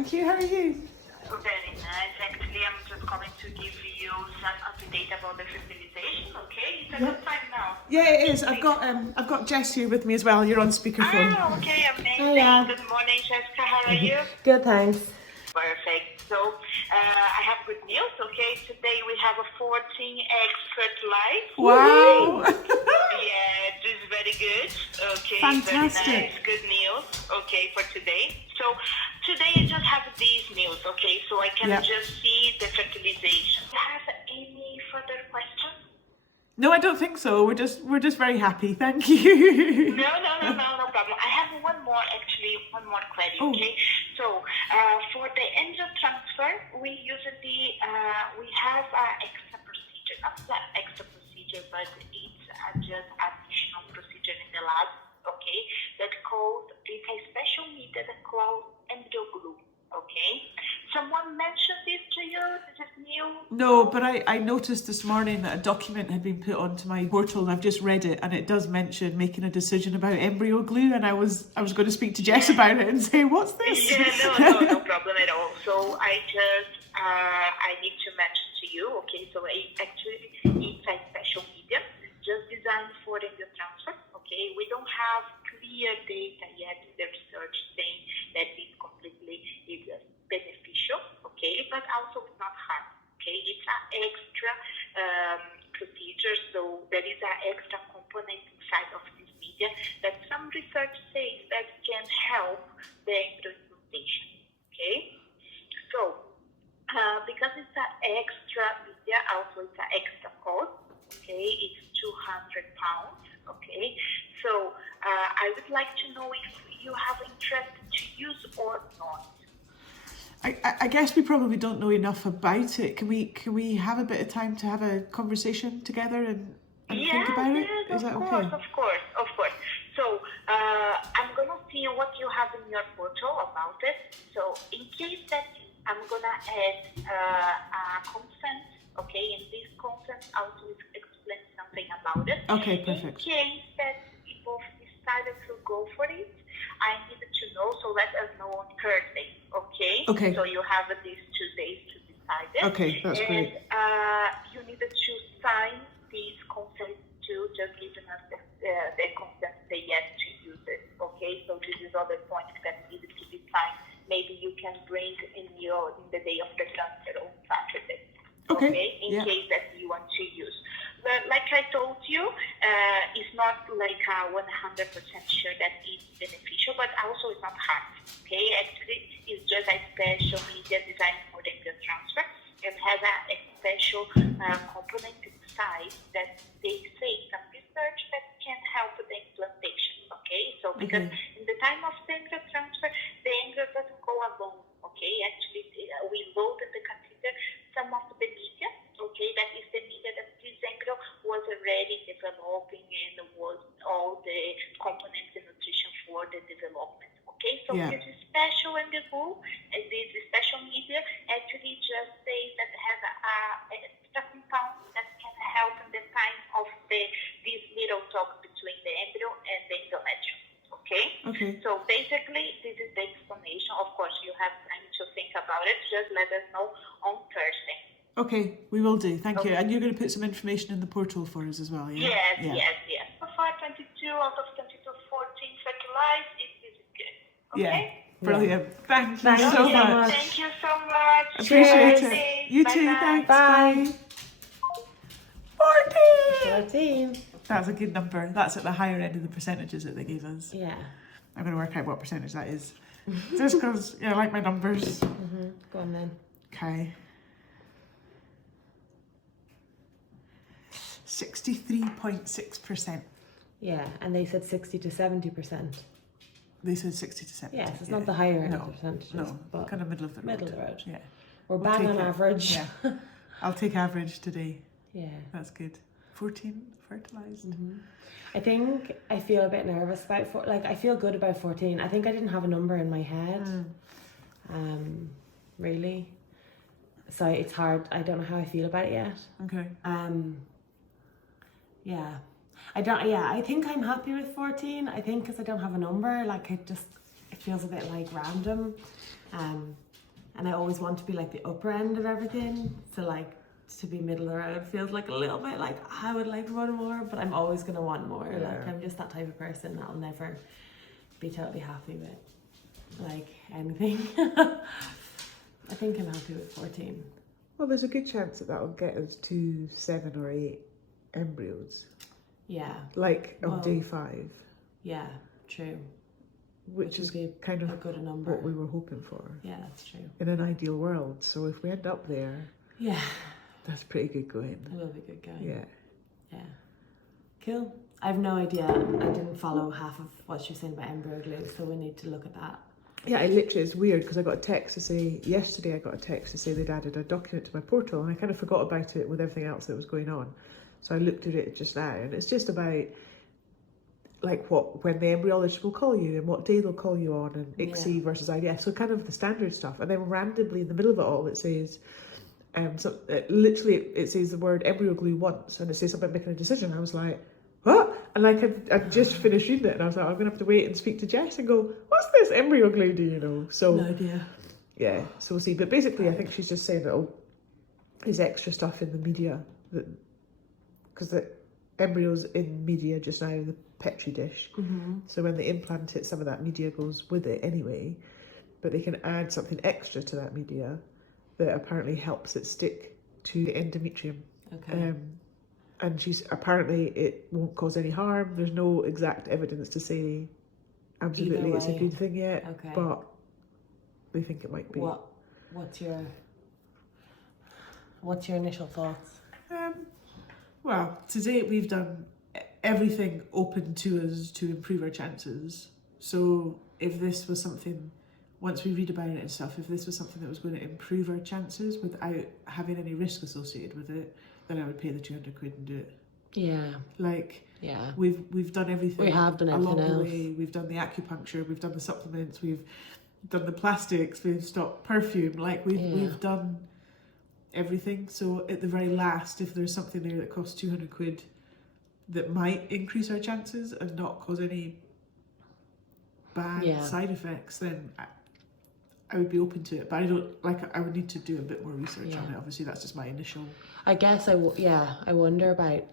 thank you. How are you? Very nice. Actually, I'm just calling to give you some update about the fertilization. Okay, it's a good time now. Yeah, it is. I've got Jess here with me as well. You're on speakerphone. Oh, okay, amazing. Hiya. Good morning, Jessica. How are you? Good, thanks. Perfect. So, I have good news. Okay, today we have a 14 eggs fertilized. Wow. Yeah, this is very good. Okay, Fantastic. Very nice. Good news. Okay, for today. So today I just have these news. Okay, so I can just see the fertilization. Do you have any further questions? No, I don't think so. We're just very happy. Thank you. No problem. I have one more query. Oh. Okay, so for the embryo transfer, we usually we have an extra procedure, not that extra procedure, but it's just additional procedure in the lab. Okay, that called it's a special method called embryo glue. Okay, someone mentioned this to you. This is new. No, but I noticed this morning that a document had been put onto my portal and I've just read it and it does mention making a decision about embryo glue and I was going to speak to Jess about it and say, what's this? Yeah, no problem at all. So I need to mention to you, okay, so actually it's a special medium just designed for embryo transfer, okay. We don't have clear data yet in the research saying that it completely is beneficial, okay, but also it's not hard, okay. It's an extra procedure, so there is an extra component inside of this media that some research says that can help the embryo implantation, okay. So because it's an extra media, also it's an extra cost, okay, it's 200 pounds, okay. So I would like to know if you have interest to use or not. I guess we probably don't know enough about it. Can we have a bit of time to have a conversation together and think about it? Is that okay? Of course. So I'm gonna see what you have in your portal about it. So in case that I'm gonna add a consent, okay, and this consent also explains something about it. Okay, perfect. In case that we both decided to go for it, I needed to know, so let us know on Thursday, okay? Okay. So you have these 2 days to decide it. Okay, that's great. And you needed to sign this consent to just giving us the consent, say yes to use it, okay? So this is other point that needed to be signed. Maybe you can bring in the day of the transfer on Saturday, okay? In case that you want to use. But like I told you, it's not like 100% sure that it's beneficial, but also it's not hard, okay? Actually, it's just a special media designed for the embryo transfer. It has a special component inside that they say some research that can help the implantation, okay? So because in the time of the embryo transfer, the embryo doesn't go alone, okay? Actually, we load in the catheter some of the media, okay? That is the media that this embryo was already developing and was all the components and nutrition for the development, okay? So this is special embryo glue, and this special media actually just says that it has a extra compound that can help in the time of this little talk between the embryo and the endometrium, okay? So basically, this is the explanation. Of course, you have time to think about it. Just let us know on Thursday. Okay, we will do. Thank you. And you're going to put some information in the portal for us as well, yeah? Yes. So far, 22 out of 22, 14 fertilized. This is good. Okay? Yeah, brilliant. Thank you Thank so you. much. Thank you so much. Appreciate Cheers. it. You too, Bye-bye. thanks. Bye. 14. That's a good number. That's at the higher end of the percentages that they gave us. Yeah. I'm going to work out what percentage that is. Just because, I like my numbers. Go on then. Okay. 63.6%. Yeah, and they said 60 to 70%. They said 60 to 70. Yes, it's not the higher end of the percentages. No, but kind of middle of the road. middle of the road. Yeah. We're We'll bang take on it. average. Yeah. I'll take average today. Yeah. That's good. 14 fertilised. I think I feel a bit nervous about I feel good about 14. I think I didn't have a number in my head. Really. So it's hard. I don't know how I feel about it yet. Okay. Yeah. I think I'm happy with 14. I think because I don't have a number, it feels a bit like random. and I always want to be like the upper end of everything. So like to be middle of the road feels like a little bit like I would like one more, but I'm always gonna want more. Yeah. Like I'm just that type of person that'll never be totally happy with like anything. I think I'm happy with 14. Well, there's a good chance that that'll get us to 7 or 8 embryos, Yeah, like on Well, day 5, yeah, true. which is would be kind a of good number. what we were hoping for Yeah, that's true. in an ideal world. So if we end up there, Yeah, that's pretty good going. it will be good going. Yeah. Yeah. Cool. I have no idea. I didn't follow half of what she was saying about embryo glue, so we need to look at that. Yeah, it literally is weird because I got a text to say, yesterday I got a text to say they'd added a document to my portal, and I kind of forgot about it with everything else that was going on. So I looked at it just now, and it's just about like when the embryologist will call you and what day they'll call you on, and ICSI versus IVF. So kind of the standard stuff. And then randomly in the middle of it all, it says, literally it says the word embryo glue once, and it says something about making a decision. I was like, what? And like I'd just finished reading it, and I was like, I'm gonna have to wait and speak to Jess and go, what's this embryo glue? Do you know? So No idea. yeah, so we'll see. But basically, I think she's just saying that there's extra stuff in the media that because the embryos in media just now the petri dish. So when they implant it, some of that media goes with it anyway. But they can add something extra to that media that apparently helps it stick to the endometrium. Okay. And she's apparently it won't cause any harm. There's no exact evidence to say absolutely it's a way. good thing yet, Okay. but they think it might be. What's your initial thoughts? Well, to date we've done everything open to us to improve our chances. So if this was something, once we read about it and stuff, if this was something that was going to improve our chances without having any risk associated with it, then I would pay the 200 quid and do it. Yeah. Like, Yeah. we've done everything. We have done along everything the else. way. We've done the acupuncture, we've done the supplements, we've done the plastics, we've stopped perfume. Like we've done everything. So at the very last, if there's something there that costs 200 quid that might increase our chances and not cause any bad side effects, then I would be open to it. But I don't like. I would need to do a bit more research on it. Obviously, that's just my initial. I guess I wonder about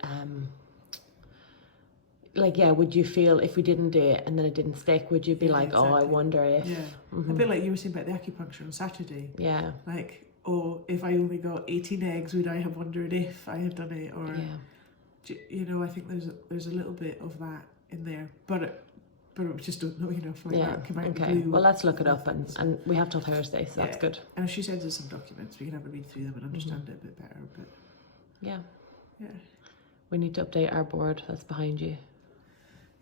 would you feel if we didn't do it and then it didn't stick, would you be like, exactly. oh, I wonder if a bit like you were saying about the acupuncture on Saturday. Yeah. Like, oh, if I only got 18 eggs, would I have wondered if I had done it? Or you know, I think there's a little bit of that in there, but we just don't know enough. Like that came out okay. Well, let's look it up, and we have till Thursday, so that's good. And if she sends us some documents, we can have a read through them and understand it a bit better. But yeah, we need to update our board that's behind you.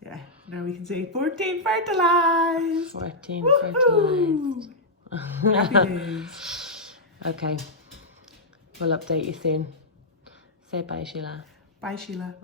Yeah, now we can say 14 fertilised. 14 Woo-hoo! fertilised. Happy days. Okay, we'll update you soon. Say bye, Sheila. Bye, Sheila.